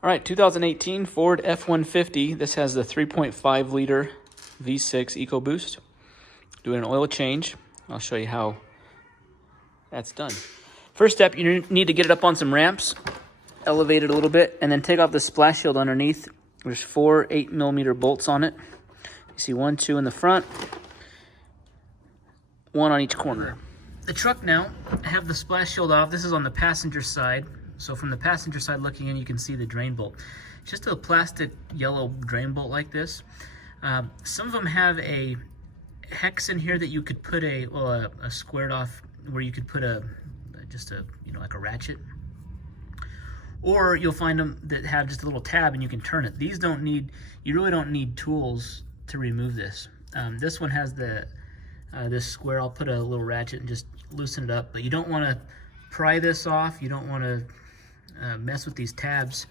All right, 2018 Ford F-150. This has the 3.5 liter V6 EcoBoost. Doing an oil change. I'll show you how that's done. First step, you need to get it up on some ramps, elevate it a little bit, and then take off the splash shield underneath. There's 4 8mm bolts on it. You see 1, 2 in the front, 1 on each corner. The truck now, I have the splash shield off. This is on the passenger side. So from the passenger side looking in, you can see the drain bolt. It's just a plastic yellow drain bolt like this. Some of them have a hex in here that you could put a squared off, where you could put like a ratchet. Or you'll find them that have just a little tab and you can turn it. These don't need, you really don't need tools to remove this. This one has this square. I'll put a little ratchet and just loosen it up, but you don't want to pry this off. You don't want to mess with these tabs.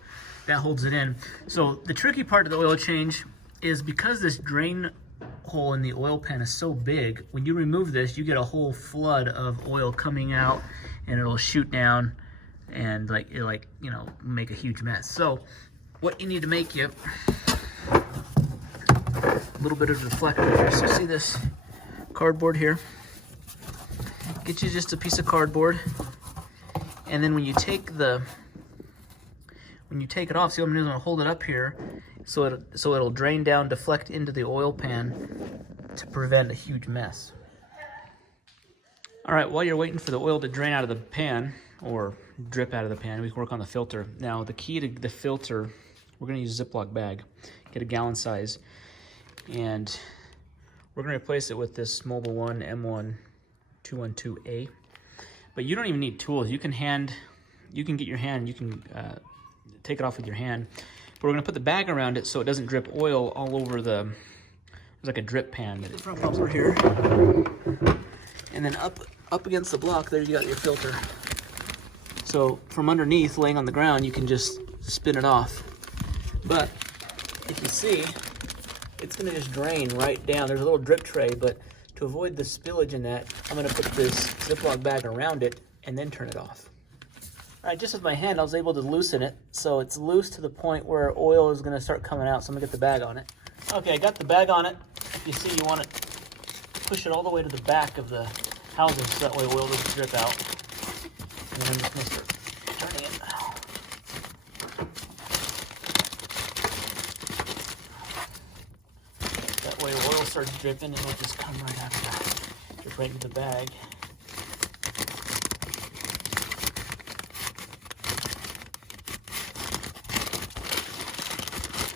That holds it in. So the tricky part of the oil change is because this drain hole in the oil pan is so big, when you remove this, you get a whole flood of oil coming out and it'll shoot down and make a huge mess. So what you need to make you a little bit of deflector here. So see this cardboard here? Get you just a piece of cardboard, and then when you take it off, see what I'm doing? I'm gonna hold it up here so it'll drain down, deflect into the oil pan to prevent a huge mess. All right, while you're waiting for the oil to drain out of the pan or drip out of the pan, we can work on the filter. Now, the key to the filter, we're gonna use a Ziploc bag, get a gallon size, and we're gonna replace it with this Mobil 1 M1 212A. But you don't even need tools. You can get your hand, you can take it off with your hand. But we're gonna put the bag around it so it doesn't drip oil all over there's like a drip pan. The front bumper here. And then up against the block, there you got your filter. So from underneath, laying on the ground, you can just spin it off. But if you see, it's gonna just drain right down. There's a little drip tray, but to avoid the spillage in that, I'm gonna put this Ziploc bag around it and then turn it off. All right, just with my hand, I was able to loosen it. So it's loose to the point where oil is gonna start coming out. So I'm gonna get the bag on it. Okay, I got the bag on it. If you see, you want to push it all the way to the back of the housing so that way oil doesn't drip out. And then I'm just gonna start turning it. That way oil starts dripping and it'll just come right out of that. Drip right into the bag.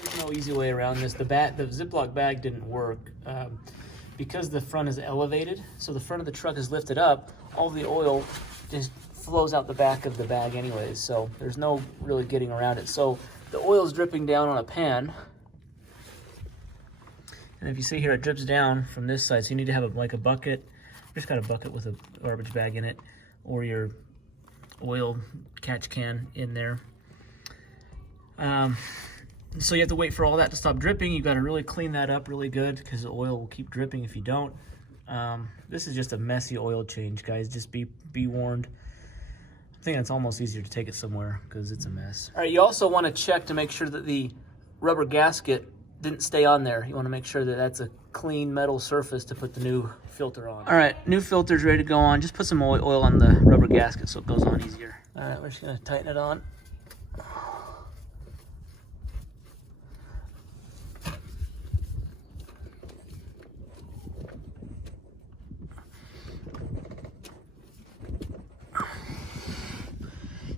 There's no easy way around this. The Ziploc bag didn't work. Because the front is elevated, so the front of the truck is lifted up, all the oil just flows out the back of the bag anyways, so there's no really getting around it. So the oil is dripping down on a pan. And if you see here, it drips down from this side, so you need to have a bucket. Just got a bucket with a garbage bag in it, or your oil catch can in there. So you have to wait for all that to stop dripping. You've got to really clean that up really good because the oil will keep dripping if you don't. This is just a messy oil change, guys. Just be warned. I think it's almost easier to take it somewhere because it's a mess. All right, you also want to check to make sure that the rubber gasket didn't stay on there. You want to make sure that that's a clean metal surface to put the new filter on. All right, new filter's ready to go on. Just put some oil on the rubber gasket so it goes on easier. All right, we're just gonna tighten it on.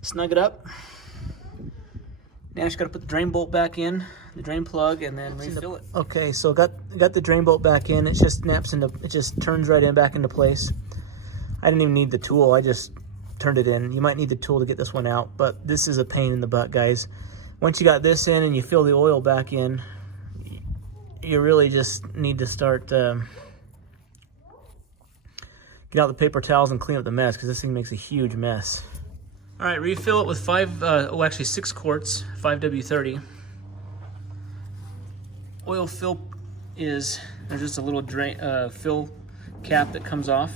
Snug it up. Now just gotta put the drain bolt back in, the drain plug, and then refill it. Okay, so got the drain bolt back in. It just snaps into, it just turns right in back into place. I didn't even need the tool. I just turned it in. You might need the tool to get this one out, but this is a pain in the butt, guys. Once you got this in and you fill the oil back in, you really just need to start get out the paper towels and clean up the mess because this thing makes a huge mess. All right, refill it with 6 quarts, 5W30. Oil fill there's just a little drain fill cap that comes off.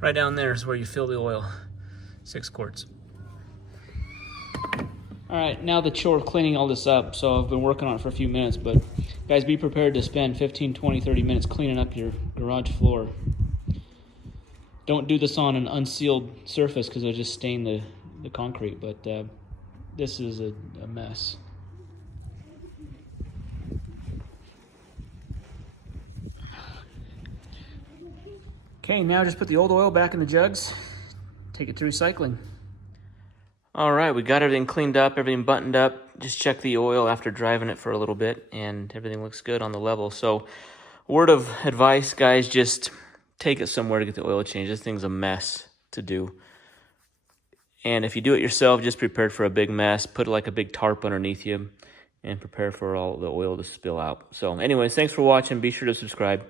Right down there is where you fill the oil, 6 quarts. All right, now the chore of cleaning all this up. So I've been working on it for a few minutes, but guys, be prepared to spend 15, 20, 30 minutes cleaning up your garage floor. Don't do this on an unsealed surface because it'll just stain the concrete, but this is a mess. Okay, now just put the old oil back in the jugs, take it to recycling. All right, we got everything cleaned up, everything buttoned up. Just check the oil after driving it for a little bit, and everything looks good on the level. So, word of advice, guys, just take it somewhere to get the oil changed. This thing's a mess to do. And if you do it yourself, just prepare for a big mess. Put like a big tarp underneath you and prepare for all the oil to spill out. So anyways, thanks for watching. Be sure to subscribe.